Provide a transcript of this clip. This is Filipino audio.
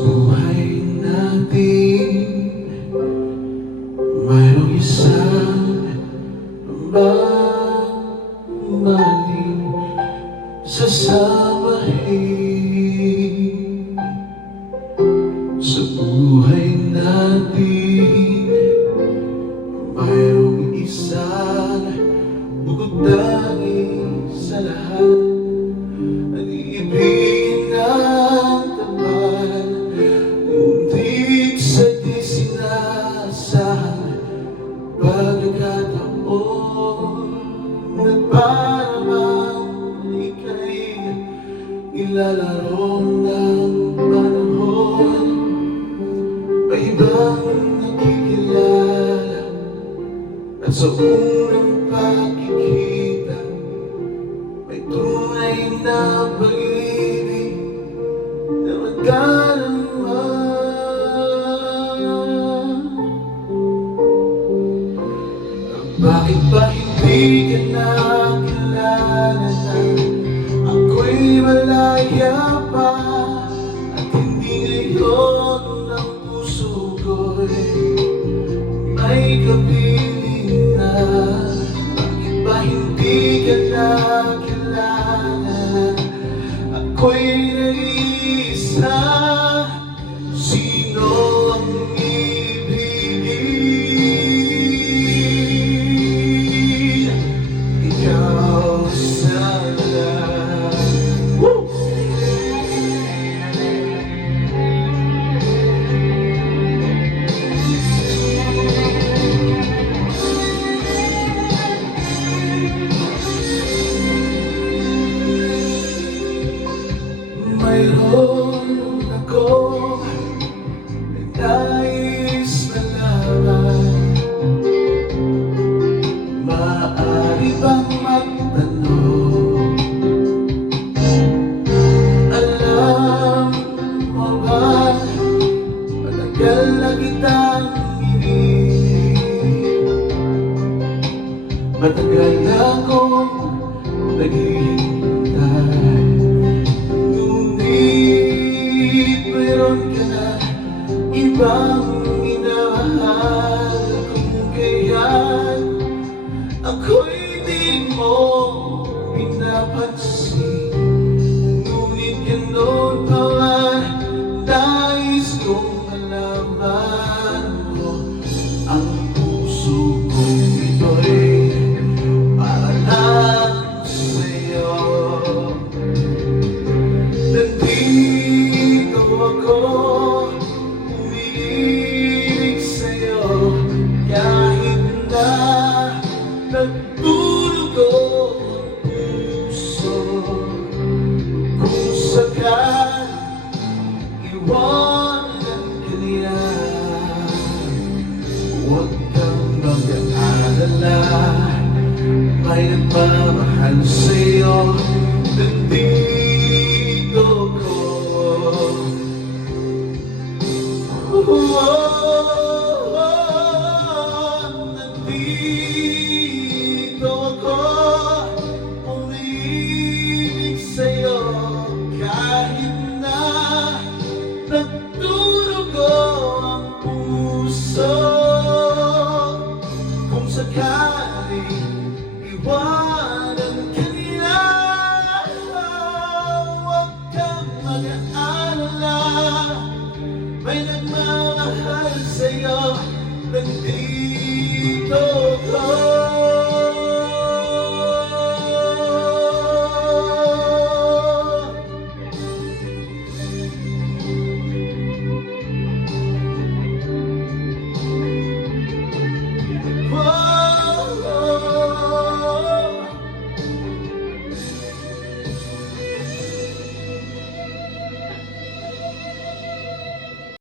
buhay natin, mayroong isang mamahaling sasamahin. Sa buhay natin, mayroong isang bukod tanging sa lahat. Nag-iibigin ng tapat, ngunit sa di sinasahan pagkakataon na parang ika'y nilalaro ng panahon. May ibang nakikilala at sa unang pagkikita may tunay na pag-ibig na magdarama. Bakit ba hindi ka nakilala na ako'y malaya pa, at hindi ngayon ang puso ko'y may kapiling na? Bakit ba hindi ka nakilala? Ako'y nag-iisa. Sino ang ibigin? Ikaw sana. Woo! Mayroon akong nais malaman. Maaari bang magtanong? Alam mo ba, matagal na kitang iniibig. Matagal na akong naghihintay. Meron ka na ibang minamahal, kung kaya't ako'y di mo pinapansin. Ngunit gano'n pa man, nais kong malaman mo ang puso kong ito'y para lang sa'yo. Nandito ako, umiibig sa'yo, kahit na nagdurugo ang puso. Kung sakal iwanan ka niya, huwag kang mag-aalala, may nagmamahal sa'yo. Nandito